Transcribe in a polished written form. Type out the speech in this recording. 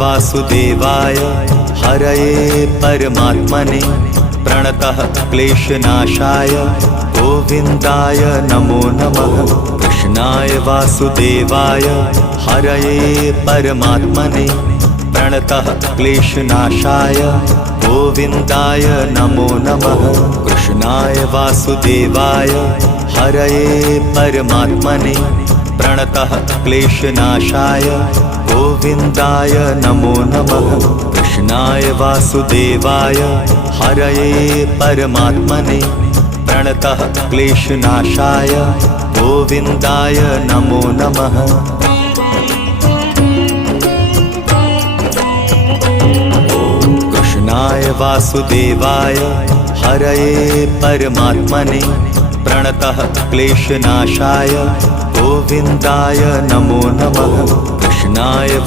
वासुदेवाय हरये परमात्मने प्रणतः क्लेशनाशाय गोविन्दाय नमो नमः। कृष्णाय वासुदेवाय हरये परमात्मने प्रणतः क्लेशनाशाय गोविन्दाय नमो नमः। कृष्णाय वासुदेवाय हरये परमात्मने प्रणतः क्लेशनाशाय गोविन्दाय नमो नमः। कृष्णाय वासुदेवाय हरये परमात्मने प्रणतः क्लेशनाशाय गोविन्दाय नमो नमः। कृष्णाय वासुदेवाय हरये परमात्मने प्रणतः क्लेशनाशाय गोविन्दाय नमो नमः। कृष्णाय